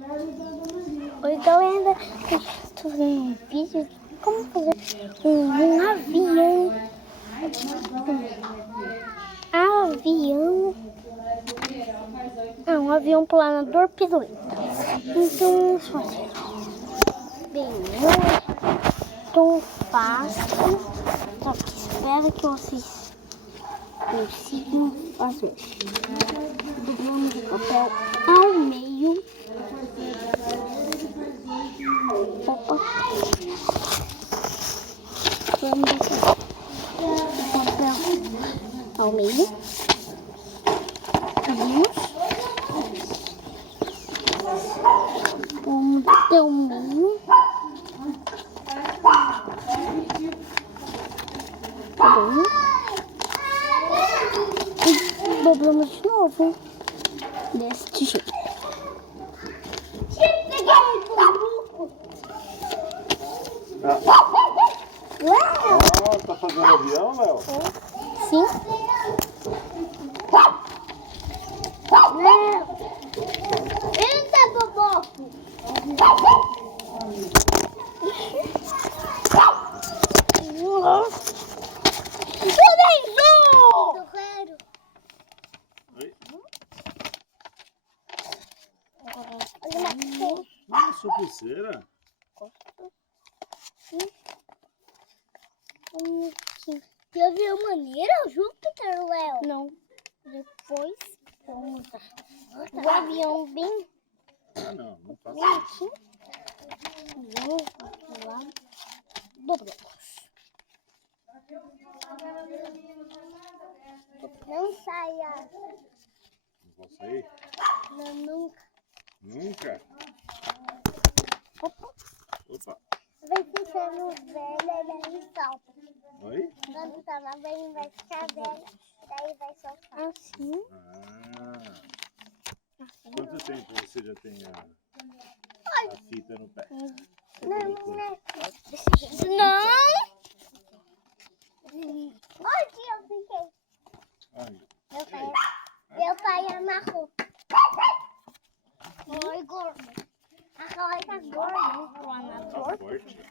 Oi galera, eu estou vendo um vídeo de como fazer um avião. Um avião planador pirueta. Então, vamos fazer bem, não é tão fácil, só que espero que vocês consigam fazer. Dobramos o papel ao meio. Opa! Vamos o papel ao meio. Abrimos. Vamos até o meio. Tá bom. E dobramos de novo. Deste jeito. Tá fazendo avião, Léo? Sim. Léo. Eita, boboco. Sua pulseira? Já viu maneira, Júpiter, Léo? Não. Depois vamos o avião bem. Não faço isso. Vamos lá. Dobramos. Não saia. Não vou sair? Não, nunca. Nunca? Opa. Vai ficando velha, daí solta. Oi? Quando tava bem, vai ficar velha, daí vai soltar. Assim. Quanto tempo você já tem a fita no pé? Não. Onde eu fiquei? Meu pai amarrou. Oi, gordo. A colega gorda, planador. Forte.